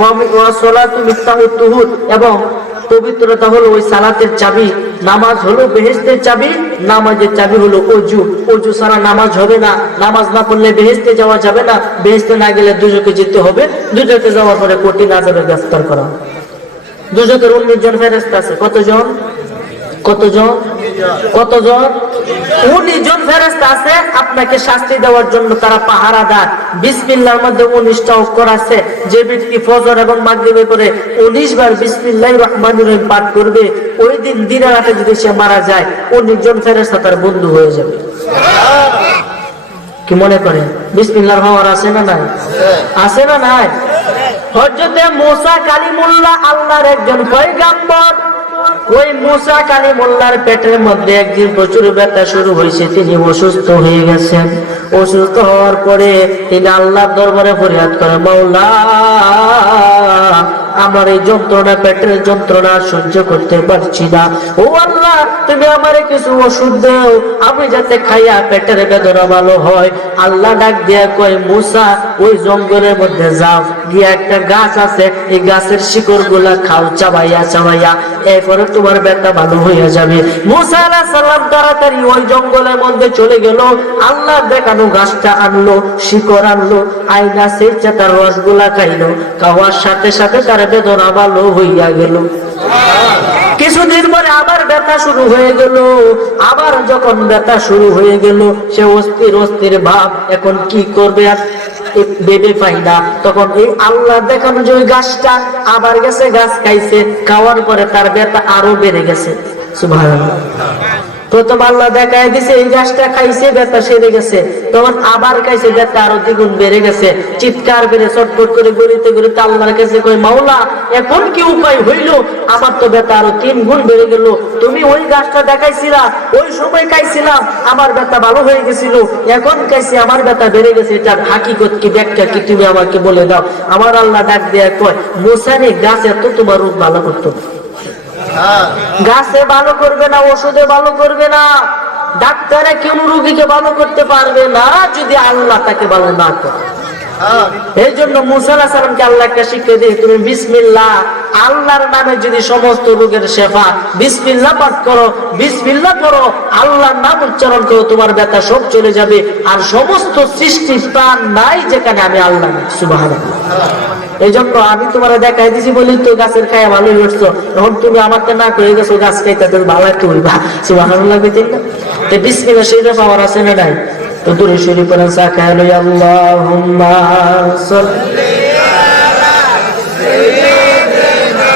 ওয়া সালাতু মিফতাহুত তুহুর, এবং পবিত্রতা হলো ওই সালাতের চাবি। নামাজ হলো বেহেশতের চাবি, নামাজের চাবি হলো ওযু। ওযু ছাড়া নামাজ হবে না, নামাজ না পড়লে বেহেশতে যাওয়া যাবে না, বেহেশতে না গেলে দুজকে যেতে হবে, দুজকে যাওয়ার পরে কঠিন আযাবে গ্রেফতার করা। দুজকের 19 জন ফেরেশতা আছে। কতজন? কতজন? কতজন? 19 জন ফেরেশতা আছে আপনাকে শাস্তি দেওয়ার জন্য। তারা পাহারাদার। বিসমিল্লাহর মধ্যে 19টা অক্ষর আছে। যে ব্যক্তি ফজর এবং মাগরিবে পরে 19 বার বিসমিল্লাহির রহমানির রহিম পাঠ করবে, ওই দিন দিনের রাতে যদি সে মারা যায়, 19 জন ফেরেশতা তার বন্ধু হয়ে যাবে। কি মনে করেন? বিসমিল্লাহর পাওয়ার আছে না নাই? আছে না নাই? হযরতে মুসা কালিমুল্লাহ আল্লাহর একজন পয়গম্বর। ওই মুসা কালিমুল্লাহর পেটের মধ্যে একদিন প্রচুর ব্যথা শুরু হয়েছে, তিনি অসুস্থ হয়ে গেছেন। অসুস্থ হওয়ার পরে তিনি আল্লাহর দরবারে ফরিয়াদ করেন, মাওলা আমার এই যন্ত্রণা, পেটের যন্ত্রণা সহ্য করতে পারছি না, ও আল্লাহ তুমি আমারে কিছু ওষুধ দাও, আমি যাতে খাইয়া পেটের বেদনা ভালো হয়। আল্লাহ ডাক দিয়া কয়, মুসা ওই জঙ্গলের মধ্যে যাও, গিয়া একটা গাছ আছে, এই গাছের শিকড় গুলা খাও, চাবাইয়া চাবাইয়া, এরপরে তোমার ব্যথা ভালো হইয়া যাবে। মুসা আলাইহিস সালাম তাড়াতাড়ি ওই জঙ্গলের মধ্যে চলে গেল। আল্লাহ দেখানো গাছটা আনলো, শিকড় আনলো, আইনা সেই তার রসগুলা খাইলো। খাওয়ার সাথে সাথে তার বেদনা ভালো হইয়া গেল। কিছুদিন পরে আবার ব্যথা শুরু হয়ে গেল। আবার যখন ব্যথা শুরু হয়ে গেল, সে অস্থির অস্থির ভাব, এখন কি করবে আর ভেবে পাই না। তখন এই আল্লাহ দেখানো যে ওই গাছটা, আবার গেছে, গাছ খাইছে, খাওয়ার পরে তার ব্যথা আরো বেড়ে গেছে। সুবহানাল্লাহ। প্রথম আল্লাহ দেখায় দিছে, এই গাছটা খাইছে, ব্যথা সেরে গেছে। তখন আবার খাইছে, ব্যথা আরো দ্বিগুণ বেড়ে গেছে। চিৎকার বেড়ে ছটফট করে গড়িতে গড়িতে আল্লাহর কাছে কই, মাওলা এখন কি উপায় হইল? আমার তো ব্যথা আরো 3 গুণ বেড়ে গেল। তুমি ওই গাছটা দেখাইছিলা, ওই সময় খাইছিলাম, আমার ব্যথা ভালো হয়ে গেছিল, এখন খাইছি আমার ব্যথা বেড়ে গেছে, এটার হাকিকত কি, ব্যাখ্যা কি তুমি আমাকে বলে দাও। আমার আল্লাহ ডাক দিয়ে কয়, মুসা রে, গাছ এত তোমার রোগ ভালো করতো? গাছে ভালো করবে না, ওষুধে ভালো করবে না, ডাক্তারে কোন রোগীকে ভালো করতে পারবে না যদি আল্লাহ তাকে ভালো না করে। এই জন্য মুসা আলাইহিস সালামকে আল্লাহ একটা শিক্ষা দিয়ে, তুমি বিসমিল্লাহ আল্লাহর নামে যদি সমস্ত রোগের শেফা, বিসমিল্লাহ পাঠ করো, বিসমিল্লাহ করো, আল্লাহর নাম উচ্চারণ করো, তোমার ব্যথা সব চলে যাবে। আর সমস্ত সৃষ্টি প্রাণ নাই যেখানে আমি আল্লাহ নেই। সুবহানাল্লাহ। এই জন্য আমি তোমার দেখাই দিছি বলি তো গাছের খায়া ভালো হচ্ছে, এখন তুমি আমাকে না করে গেছো গাছ খাইতে, তুমি ভালো একটু হইবা। সুবহানাল্লাহ। তো বিসমিল্লাহ শরীফে পাওয়ার আছে না নাই? তো দূরে শরীফ পড়েন, সাকাল আল্লাহুম্মা সাল্লি আলা সাইয়্যিদিনা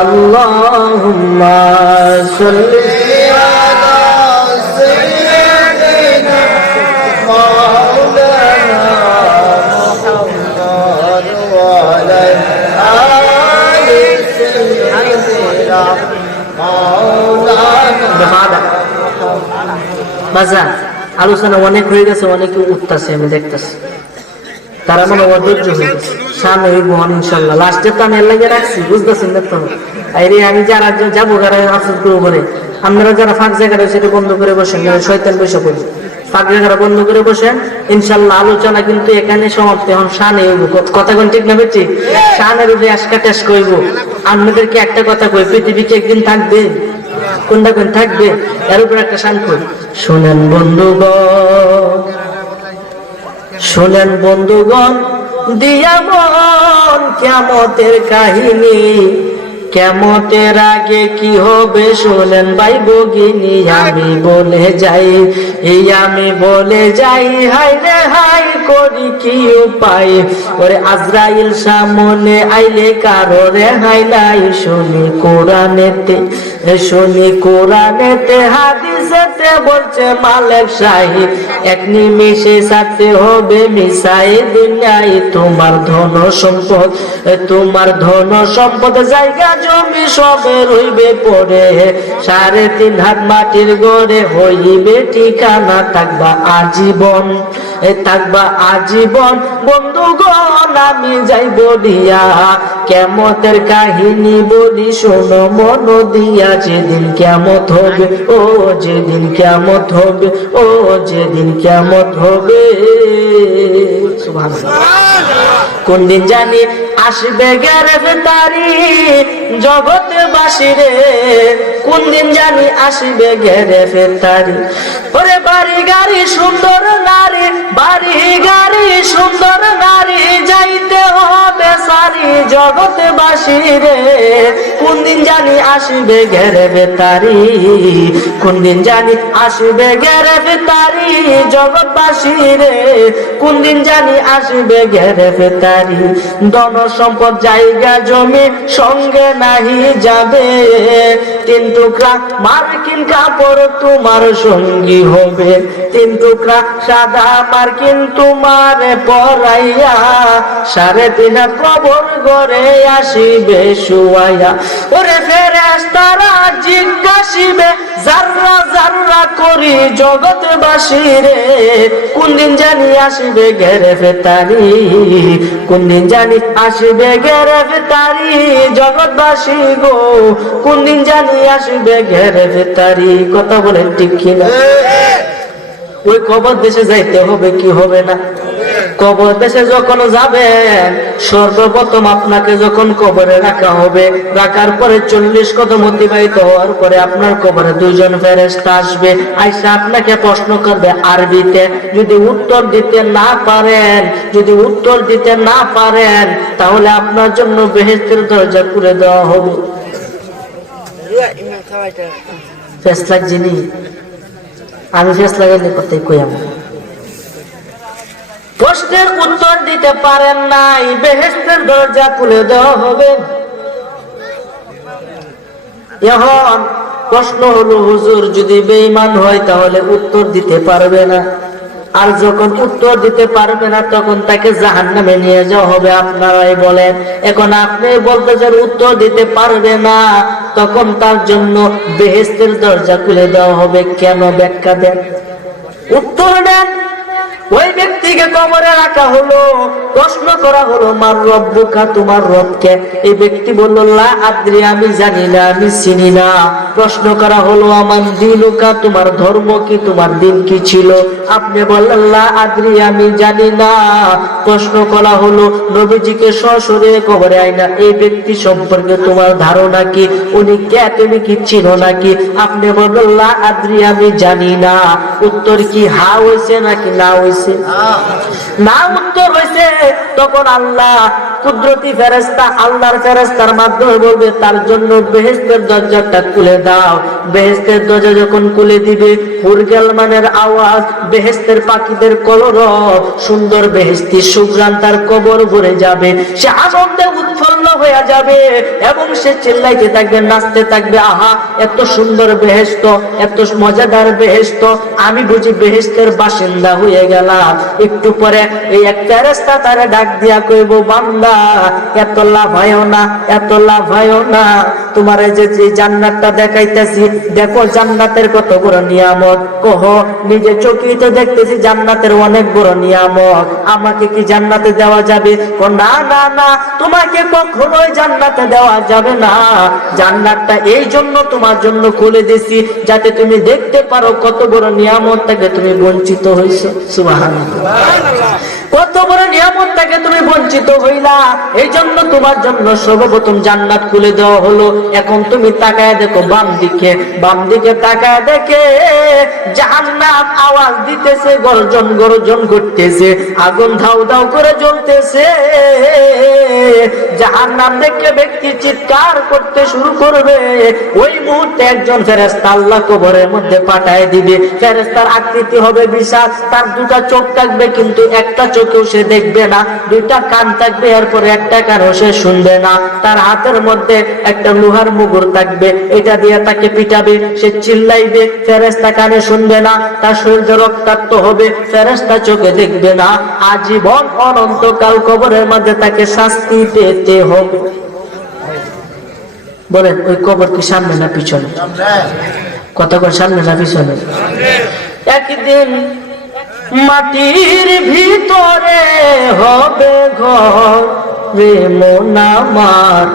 আল্লাহুম্মা সাল্লি আলা সাইয়্যিদিনা মাওলানা মুহাম্মদ ওয়া আলা আলি সাইয়্যিদিনা মাওলানা। বাজার আলোচনা অনেক হয়ে গেছে, অনেকে উঠতেছে, আমি দেখতেছি তারা মনে অধৈর্য হয়ে গেছে। সামনে হইব ইনশাল্লাহ, লাস্টে তো আমি এর রাখছি, বুঝতেছেন না তো? আরে আমি যারা যাবো যারা আফসোস করবো করে, আপনারা যারা ফাঁক জায়গাটা সেটা বন্ধ করে বসেন, শয়তান বসে পড়বে। ফাঁক জায়গাটা বন্ধ করে বসেন, ইনশাল্লাহ আলোচনা কিন্তু এখানে সমাপ্ত। এখন শানে হইব, কথা কোন ঠিক না বেটি? শানের উপরে আজকা টেস্ট করব। আপনাদেরকে একটা কথা কই, পৃথিবীকে একদিন থাকবে, কোনটা কোন থাকবে, এর উপর একটা শান কই। শোনেন বন্ধুগণ, শোনেন বন্ধুগণ, দিয়া মন কিয়ামতের কাহিনী, কিয়ামতের আগে কি হবে শোনেন ভাই ভগিনী। আমি বলে যাই, আমি বলে যাই, হাই রে হাই করি কি উপায়, ওরে আজরাইল সামনে আইলে কারো রেহাই নাই। শুনি কোরআনেতে, শুনি কোরআনেতে, হাদিসেতে বলছে মালিক সাহেব, এক নিমিষে ছাড়তে হবে মিশাই দুনিয়ায়। তোমার ধন সম্পদ, তোমার ধন সম্পদ, জায়গা জমি সবে রইবে পড়ে, 3.5 হাত মাটির গড়ে হইবে ঠিকানা। থাকবা আজীবন, থাকবা আজীবন বন্ধুগণ, আমি যাই বলিয়া কিয়ামতের কাহিনী বলি শোনো মন দিয়া, যেদিন কিয়ামত হবে, ও যেদিন কিয়ামত হবে, ও যেদিন কিয়ামত হবে। সুবহানাল্লাহ। কোন দিন জানি আসবে গ্রেফতারি জগৎবাসী রে, কোন দিন জানি আসবে গ্রেফতারি। ওরে বাড়ি গাড়ি সুন্দর নারী, বাড়ি গাড়ি সুন্দর নারী, যাইতে হবে সারি জগৎবাসী রে, কোন দিন জানি আসবে গ্রেফতারি, কোন দিন জানি আসবে গ্রেফতারি জগৎবাসী রে, কোন দিন জানি আসবে গ্রেফতারি। ধন সম্পদ জায়গা জমি সঙ্গে নাহি যাবে, 3 টুকরা মার্কিন কাপড় তোমার সঙ্গী হবে, 3 টুকরা সাদা মার্কিন তোমার পরাইয়া, 3.5 কবর ঘরে আসিবে শুয়াইয়া। ওরে ফেরেশতারা জিজ্ঞাসিবে জাররা জাররা করি জগৎবাসী রে, কোন দিন জানি আসবে গ্রেফতারি, কোন দিন জানি আসবে গ্রেফতারি জগৎবাসী গো, কোন দিন জানি আসবে গ্রেফতারি। কথা বলেন ঠিক কিনা? ওই কবর দেশে যাইতে হবে কি হবে না? কবর দেশে যখন যাবেন, সর্বপ্রথম আপনাকে যখন কবরে রাখা হবে, রাখার পরে 40 কদম অতিবাহিত হওয়ার পরে আপনার কবরে 2 জন ফেরেশতা আসবে, আইসা আপনাকে প্রশ্ন করবে আরবিতে। যদি উত্তর দিতে না পারেন, যদি উত্তর দিতে না পারেন, তাহলে আপনার জন্য বেহেশতের দরজা খুলে দেওয়া হবে। ফেসলাক যিনি, আমি ফেসলাকের কথাই কই, আমি প্রশ্নের উত্তর দিতে পারেন নাই, বেহেশতের দরজা খুলে দেওয়া হবে। এখন প্রশ্ন হলো, হুজুর যদি বেঈমান হয় তাহলে উত্তর দিতে পারবে না, আর যখন উত্তর দিতে পারবে না তখন তাকে জাহান্নামে নিয়ে যাওয়া হবে। আপনারাই বলেন, এখন আপনি বলতেছেন উত্তর দিতে পারবে না, তখন তার জন্য বেহেশতের দরজা খুলে দেওয়া হবে কেন? ব্যাখ্যা দেন, উত্তর দেন। ওই ব্যক্তিকে কবরে রাখা হলো, প্রশ্ন করা হলো মার রব্বুকা, তোমার রবকে? এই ব্যক্তি বলল লা আদ্রি, আমি জানি না, আমি চিনি না। প্রশ্ন করা হলো আমার দিনুকা, তোমার ধর্ম কি, তোমার দিন কি ছিল? আপনি বললেন লা আদ্রি, আমি জানি না। প্রশ্ন করা হলো নবীজিকে সরাসরি কবরে আইনা, এই ব্যক্তি সম্পর্কে তোমার ধারণা কি, উনি কে, তুমি কি চিনো নাকি? আপনি বললেন লা আদ্রি, আমি জানি না। উত্তর কি হা হয়েছে নাকি না হয়েছে? না উত্তর হয়েছে। তখন আল্লাহ কুদরতি ফেরেশতা, আল্লাহর ফেরেশতার মাধ্যমে বলবে তার জন্য বেহেশতের দরজাটা খুলে দাও। বেহেশতের দরজা যখন খুলে দিবে, হুরগেলমানের আওয়াজ, বেহেশতের পাখিদের কলরব, সুন্দর বেহেশতি সুঘ্রাণ তার কবর ভরে যাবে। সে আনন্দে উৎফুল্ল হয়ে যাবে এবং সে চিল্লাইতে থাকবে, নাচতে থাকবে, আহা এত সুন্দর বেহেশত, এত মজাদার বেহেশত, আমি বুঝি বেহেশতের বাসিন্দা হয়ে গেলাম। একটু পরে এই এক ফেরেশতা তারে ডাক দিয়া কইব, বান্দা এত লাভ হয় না, এত লাভ হয় না, তোমার যে জান্নাতটা দেখাইতেছি, দেখো জান্নাতের কত বড় নিয়ামত। কহ নিজে চোখেই তো দেখতেছি জান্নাতের অনেক বড় নিয়ামত, আমাকে কি জান্নাতে দেওয়া যাবে? না না না, তোমাকে কখনোই জান্নাতে দেওয়া যাবে না। জান্নাতটা এই জন্য তোমার জন্য খুলে দিছি, যাতে তুমি দেখতে পারো কত বড় নিয়ামত থেকে তুমি বঞ্চিত হইছো। সুবহানাল্লাহ, কত বড় নিয়ামত থেকে তুমি বঞ্চিত হইলা, এই জন্য তোমার জন্য সর্বপ্রথম জান্নাত খুলে দেওয়া হলো। এখন তুমি তাকায় দেখো বাম দিকে, বাম দিকে তাকায় দেখে জাহান্নাম আওয়াজ দিতেছে, গর্জন গর্জন করতেছে, আগুন ধাউ ধাউ করে জ্বলতেছে। জাহান্নাম দেখে ব্যক্তি চিৎকার করতে শুরু করবে। ওই মুহূর্তে একজন ফেরেশতা আল্লাহ কবরের মধ্যে পাঠায় দিবে। ফেরেশতার আকৃতি হবে বিশাল, তার 2টা চোখ থাকবে কিন্তু একটা চোখেও সে দেখবে না, 2টা কান থাকবে এরপরে একটা কানও সে শুনবে না। তার হাতের মধ্যে একটা লোহার মুগুর থাকবে, এটা দিয়ে তাকে পিটাবে, সে চিল্লাইবে, ফেরেশতা কানে শুনবে না, তার শরীর রক্তাক্ত হবে, ফেরেশতা চোখে দেখবে না। আজীবন অনন্তকাল কবরের মধ্যে তাকে শাস্তি পেতে হবে। বলেন ওই কবর কি সামনে না পিছনে? কতক্ষণ সামনে না পিছনে? একদিন মাটির ভিতরে হবে ঘর, রে মন আমার,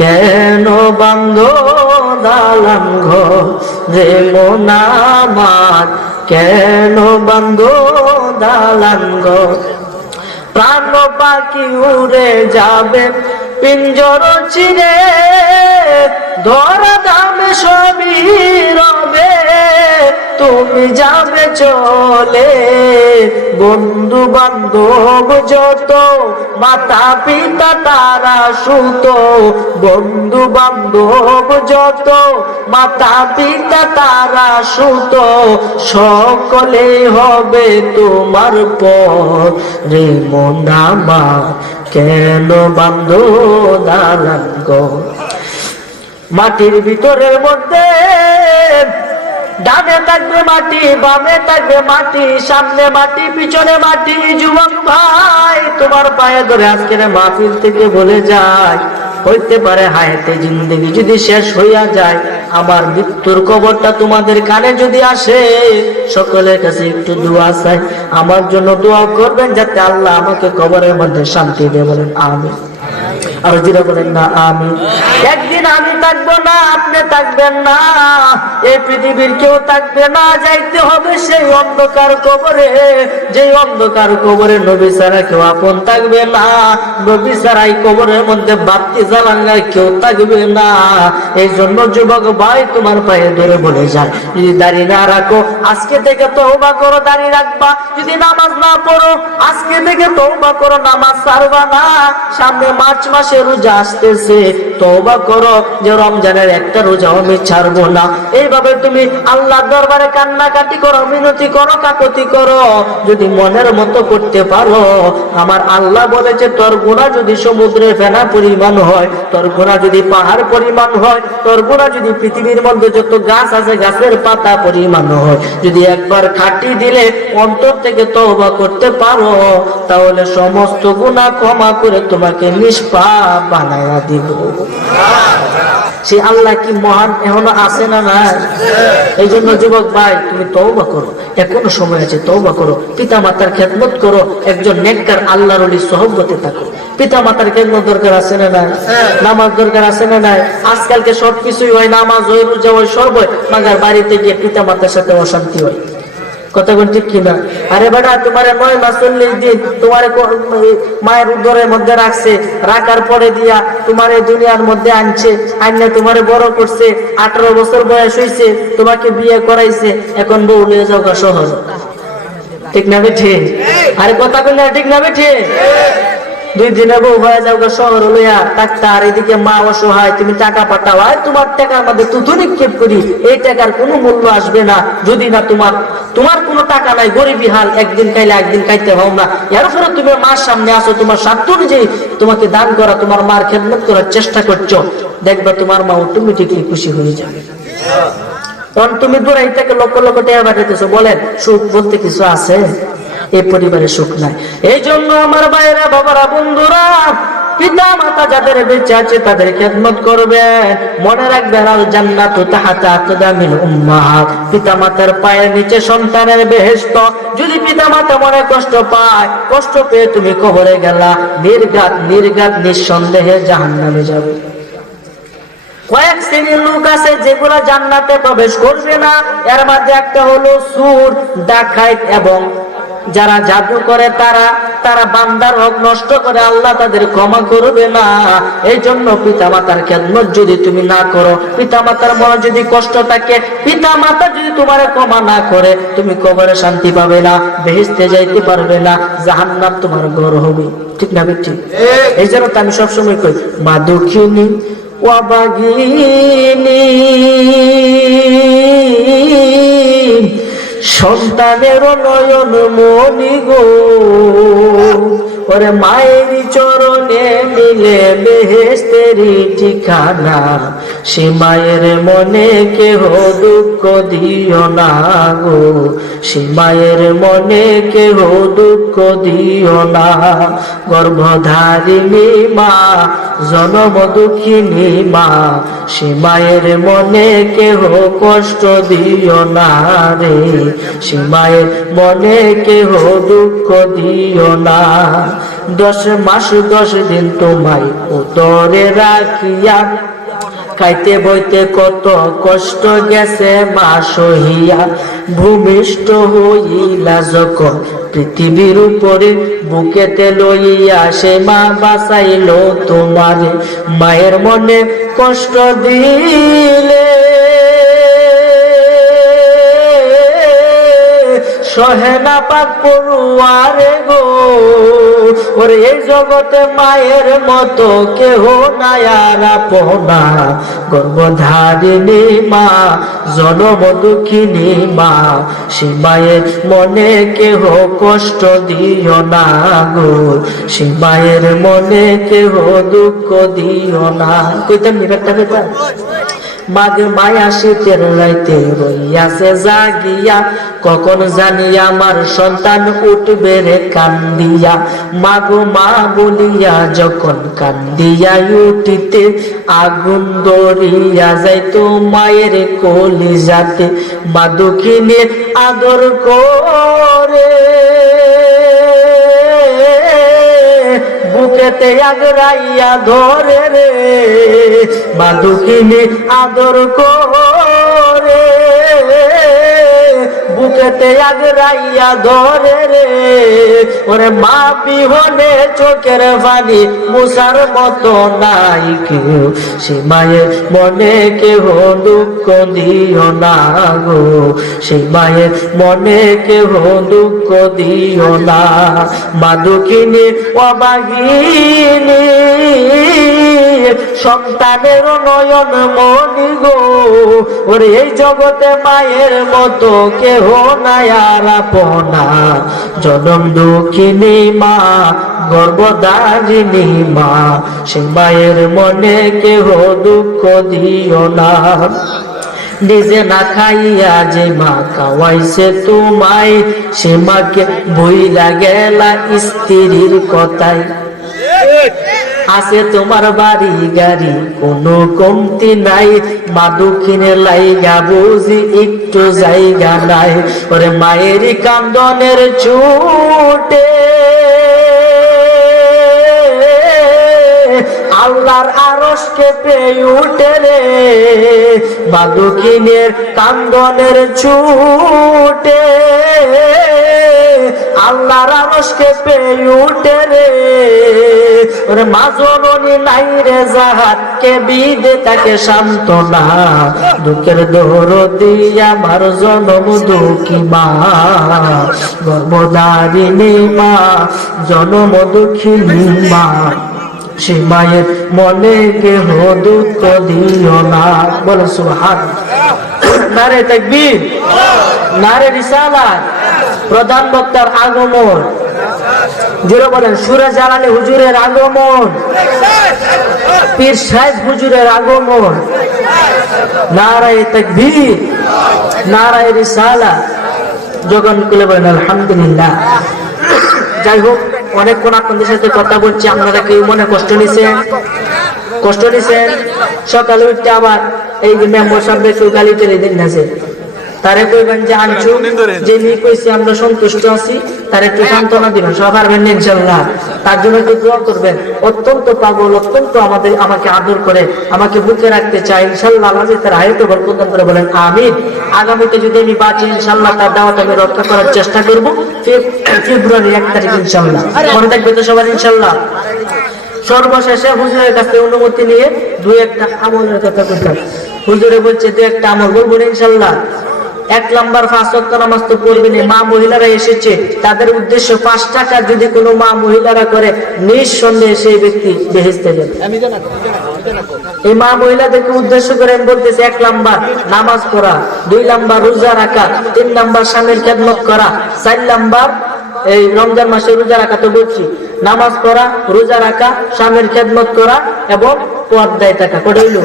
কেন বান্ধো দালান ঘর রে মন আমার, কেন বান্ধো দালান ঘর। প্রাণ পাখি উড়ে যাবে পিঞ্জর চিরে, ধরা দামে সবই রবে, তুমি যাবে চলে। বন্ধু বান্ধব যত, মাতা পিতা তারা সুত, বন্ধু বান্ধব যত, মাতা পিতা তারা সুত, সকলে হবে তোমার পর রে মন আমার, কেন বান্ধো দালান ঘর। মাটির ভিতরের মধ্যে ডানে থাকবে মাটি, বামে থাকবে মাটি, সামনে মাটি, পিছনে মাটি। যুবক ভাই, তোমার পায়ে ধরে আজকের মাহফিল থেকে বলে যায়, হইতে পারে হায়াতে জিন্দেগি যদি শেষ হইয়া যায়, আমার মৃত্যুর খবরটা তোমাদের কানে যদি আসে, সকলের কাছে একটু দোয়া চাই, আমার জন্য দোয়া করবেন যাতে আল্লাহ আমাকে কবরের মধ্যে শান্তি দেয়। বলেন আমিন। আর যারা বলেন না আমিন। একদিন আমি থাকবো না, আপনি থাকবেন না, এই পৃথিবীর কেউ থাকবে না, যাইতে হবে সেই অন্ধকার কবরে, যে অন্ধকার কবরে নবী ছাড়া কেউ আপন থাকবে না, নবী ছাড়া এই কবরের মধ্যে বাতি জ্বালানোর কেউ থাকবে না। এই জন্য যুবক ভাই, তোমার পায়ে ধরে বলে যায়, যদি দাড়ি না রাখো আজকে থেকে তওবা করো, দাড়ি রাখবা। যদি নামাজ না পড়ো আজকে থেকে তওবা করো, নামাজ ছাড়বা না। সামনে মার্চ মাসে রোজা আসতেছে, তওবা করো যে রমজানের একটা রোজা আমি ছাড়বো না। এইভাবে তুমি আল্লাহর দরবারে কান্নাকাটি করো, মিনতি করো, কাকুতি করো। যদি মনের মতো করতে পারো, আমার আল্লাহ বলেছে তোর গুনাহ যদি সমুদ্রের ফেনা পরিমাণ হয়, তোর গুনাহ যদি পাহাড় পরিমাণ হয়, তোর গুনাহ যদি পৃথিবীর মধ্যে যত গাছ আছে গাছের পাতা পরিমাণ হয়, যদি একবার খাটি দিলে অন্তর থেকে তওবা করতে পারো, তাহলে সমস্ত গুনাহ ক্ষমা করে তোমাকে নিষ্পাপ বানায়া দিব। সে আল্লাহ কি মহান এখনো আছে না না? এই জন্য যুবক ভাই, তুমি তওবা করো, এখনো সময় আছে, তওবা করো, পিতা মাতার খেদমত করো, একজন নেককার আল্লাহর ওলির সহবতে থাকো। পিতা মাতার খেদমত দরকার আছে না নাই? নামাজ দরকার আছে না নাই? আজকালকে সবকিছুই হয়, নামাজ হয়, রোজা হয়, সব হয়, মাগার বাড়িতে গিয়ে পিতা মাতার সাথে অশান্তি হয়। কথা বল ঠিক কিনা? আরে বেটা, তোমার 9 মাস 40 দিন তোমার মায়ের উদরের মধ্যে রাখছে, রাখার পরে দিয়া তোমার এই দুনিয়ার মধ্যে আনছে, আইনে তোমার বড় করছে, 18 বছর বয়স হয়েছে, তোমাকে বিয়ে করাইছে, এখন বউ নিয়ে যাও শহর। ঠিক না বেঠে? আরে কথা বললে ঠিক না বেঠে? 2 দিনে বউ হয়ে যাও শহর লইয়া ডাক্তার, এদিকে মা অসহায়, তুমি টাকা পাঠাও, আর তোমার টাকার মধ্যে তুতু নিক্ষেপ করি, এই টাকার কোনো মূল্য আসবে না যদি না তোমার কোনো টাকা নাই, গরিবী হাল, একদিন খাইলে একদিন খাইতে পাও না। এরপরে তুমি মার সামনে আসো, তোমার সাধ্য অনুযায়ী তোমাকে দান করা, তোমার মার খেদমত করার চেষ্টা করছো, দেখবা তোমার মা অটোমেটিকলি খুশি হয়ে যাবে। তখন তুমি দূরাই থেকে লক্ষ লক্ষ টাকা পাঠাইতেছো, বলেন সুখ বলতে কিছু আছে? এই পরিবারে সুখ নাই। এই জন্য আমার ভাইরা, বাবারা, বন্ধুরা, পিতা মাতা যাদের বেঁচে আছে তাদের খেদমত করবেন। মনে রাখবেন, আল জান্নাতু তাহতা আকদামিল উম্মাহাত, পিতা মাতার পায়ের নিচে সন্তানের বেহেশত। যদি পিতা মাতা মনে কষ্ট পায়, কষ্ট পেয়ে তুমি কবরে গেলা, নির্ঘাত নিঃসন্দেহে জাহান্নামে যাবে। কয়েক শ্রেণীর লোক আছে যেগুলা জান্নাতে প্রবেশ করবে না, এর মধ্যে একটা হলো সুর, ডাকাইত এবং যারা জাদু করে, তারা বান্দার হক নষ্ট করে, আল্লাহ তাদের ক্ষমা করবে না। এই জন্য পিতা মাতার খেদমত যদি তুমি না করো, পিতা মাতার মনে যদি কষ্ট থাকে, পিতা মাতা যদি তোমার ক্ষমা না করে, তুমি কবরে শান্তি পাবে না, বেহেশতে যাইতে পারবে না, জাহান্নাম তোমার ঘর হবে। ঠিক না ঠিক? এই জন্য তো আমি সবসময় কই, মা দুঃখিনী ওয়াবাগিনী, সন্তানের নয়ন মনি গো, ওরে মায়ের চরণে মিলে বেহেশতেরি ঠিকানা, সে মায়ের মনে কেহ দুঃখ দিও না গো, সে মায়ের মনে কেহ দুঃখ দিও না। গর্ভধারিণী মা, জনম দুঃখিনী মা, সে মায়ের মনে কেহ কষ্ট দিও না রে, সে মায়ের মনে কেহ দুঃখ দিও না। 10 মাস 10 দিন তোমায় উদরে রাখিয়া, খাইতে বইতে কত কষ্ট গেছে মা সহিয়া, ভূমিষ্ঠ হইলা যখন পৃথিবীর উপরে, বুকেতে লইয়া সে মা বাঁচাইল তোমারে। মায়ের মনে কষ্ট দিলে সহে না পাক পড়ুয়ারে গো, ওরে এই জগতে মায়ের মতো কেহ নাই আর আপনা। গর্ভধারিণী মা, জনম দুঃখিনী মা, সে মায়ের মনে কেহ কষ্ট দিও না গো, সে মায়ের মনে কেহ দুঃখ দিও না। কইতাম নিবেটা কইতাম মাঘ মায়া শীতের রাইতে রইয়াছে জাগিয়া, কখন জানি আমার সন্তান উঠবে রে কান্দিয়া। মাগো মা বলিয়া যখন কান্দিয়া উঠিতে, আগুন দরিয়া যাইতো মায়ের কলিজাতে। মা দক্ষিণের আদর করে বুকেতে আগরাইয়া ধরে রে, মা দক্ষিণী আদর করে বুকেতে আগরাইয়া ধরে রে। ওরে মা বিহনে চোখের পানি মুসার মতো নাই কেউ, সে মায়ের মনে কেহ দুঃখ দিও না গো, সে মায়ের মনে কেহ দুঃখ দিও না। মা দক্ষিণী অবাগিনী সন্তানের নয়ন মনি গো, ওরে এই জগতে মায়ের মতো কেহ নাই আর আপনা। জনম দুঃখিনী মা, গর্ভধারিণী মা, সে মায়ের মনে কেহ দুঃখ দিও না। নিজে না খাইয়া যে মা খাওয়াইছে তোমায়, সে মাকে ভুইলা গেলা স্ত্রীর কথায়। আছে তোমার বাড়ি গাড়ি কোনো কমতি নাই, মা দক্ষিণে লাইগা বুঝি একটু জায়গা নাই। ওরে মায়ের কান্দনের ছুটে আল্লাহর আরশ কেঁপে উঠে রে, মা দক্ষিণের কান্দনের ছুটে আল্লাহর আরশ কেঁপে উঠে রে। ওরে মা জননী নাই রে জাহাত, কে বিদে তাকে সান্ত্বনা। দুঃখের দরদি আমার জনম দুঃখী মা, গর্ভধারিণী মা, জনম দুঃখিনী মা, সে মায়ের মনে কেহ দুঃখ দিও না। বলে সুবহানাল্লাহ। নারে তাকবীর, নারে রিসালাত। প্রধান বক্তার আগমন, জোরে বলেন সুরে জালালি হুজুরের আগমন, পীর সাহেব হুজুরের আগমন। নারে তাকবীর, নারে রিসালাত। যখন খুলে বলেন আলহামদুলিল্লাহ। যাই হোক, অনেকক্ষণ আপনাদের সাথে কথা বলছি, আপনারা কেউ মনে কষ্ট নিছেন? কষ্ট নিছেন? সকালে উঠতে আবার এই যে মেম্বার সাহেব কেউ গালি টেলে দিন আছে, তারে কইবেন যে আনছু যে নি কইছি আমরা সন্তুষ্ট আছি, তার একটু সান্ত্বনা দিবেন, সব পারবেন ইনশাআল্লাহ। তার জন্য একটু দোয়া করবেন। অত্যন্ত পাগল, অত্যন্ত আমাকে আদর করে, আমাকে বুকে রাখতে চাই ইনশাআল্লাহ। আল্লাহ তার হায়াতে বরকত দান করে, বলেন আমিন। আগামীতে যদি আমি বাঁচি ইনশাআল্লাহ তার দাওয়াত আমি রক্ষা করার চেষ্টা করব। ফেব্রুয়ারি 1 তারিখ ইনশাআল্লাহ। মনে থাকবে তো সবার ইনশাআল্লাহ। সর্বশেষে হুজুরের কাছে অনুমতি নিয়ে 2-1টা আমলের কথা বলতাম। হুজুরে বলছে 2-1টা আমল বলবো ইনশাআল্লাহ। 1 নাম্বার 5 ওয়াক্ত নামাজ তো পড়বেন। মা মহিলারা এসেছে, তাদের উদ্দেশ্য 5 টাকা যদি কোনো মা মহিলারা করে, নিঃসন্দেহে সেই ব্যক্তি বেহেশতে যাবে। এই মা মহিলাদেরকে উদ্দেশ্য করে আমি বলতেছি, 1 নাম্বার নামাজ পড়া, 2 নাম্বার রোজা রাখা, 3 নাম্বার স্বামীর খেদমত করা, 4 নাম্বার এই রমজান মাসে রোজা রাখা। তো বলছি নামাজ পড়া, রোজা রাখা, স্বামীর খেদমত করা এবং পর্দায় থাকা। কটা হইল?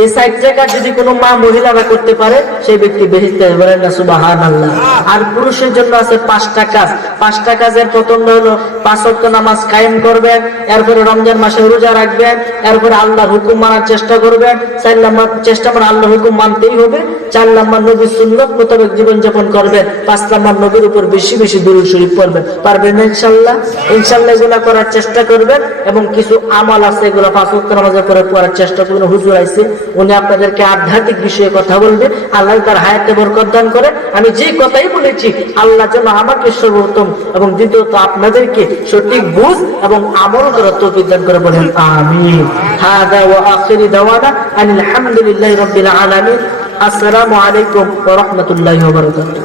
এই 60 টাকা যদি কোনো মা মহিলারা করতে পারে সেই ব্যক্তি বেহেশতে যাবে, বলেন না সুবহানাল্লাহ। আর পুরুষের জন্য আছে 5টা কাজ। 5টা কাজের প্রথমটা হলো 5 ওয়াক্ত নামাজ কায়েম করবেন, এরপরে রমজান মাসে রোজা রাখবেন, এরপরে আল্লাহর হুকুম মানার চেষ্টা করবেন। 4 নাম্বার চেষ্টা করে আল্লাহর হুকুম মানতেই হবে। 4 নাম্বার নবীর সুন্নাত মোতাবেক জীবন যাপন করবেন। 5 নাম্বার নবীর উপর বেশি বেশি দুরূদ শরীফ পড়বেন। পারবেন না ইনশাআল্লাহ? ইনশাআল্লাহ এগুলা করার চেষ্টা করবেন। এবং কিছু আমল আছে এগুলো 5 ওয়াক্ত নামাজের পরে পড়ার চেষ্টা করবেন। হুজুর আইছে, উনি আপনাদেরকে আধ্যাত্মিক বিষয়ে কথা বলবে। আল্লাহ তার হায়াতে বরকত দান করে। আমি যে কথাই বলেছি আল্লাহ যেন আমাকে সর্বোত্তম এবং দ্বিতীয়ত আপনাদেরকে সঠিক বুঝ এবং আমল করার তৌফিক দান করে, বলেন আমিন। হাদা ওয়া আখিরি দাওয়ানা আনিল হামদুলিল্লাহি রাব্বিল আলামিন। আসসালামু আলাইকুম ওয়া রাহমাতুল্লাহি ওয়া বারাকাতুহু।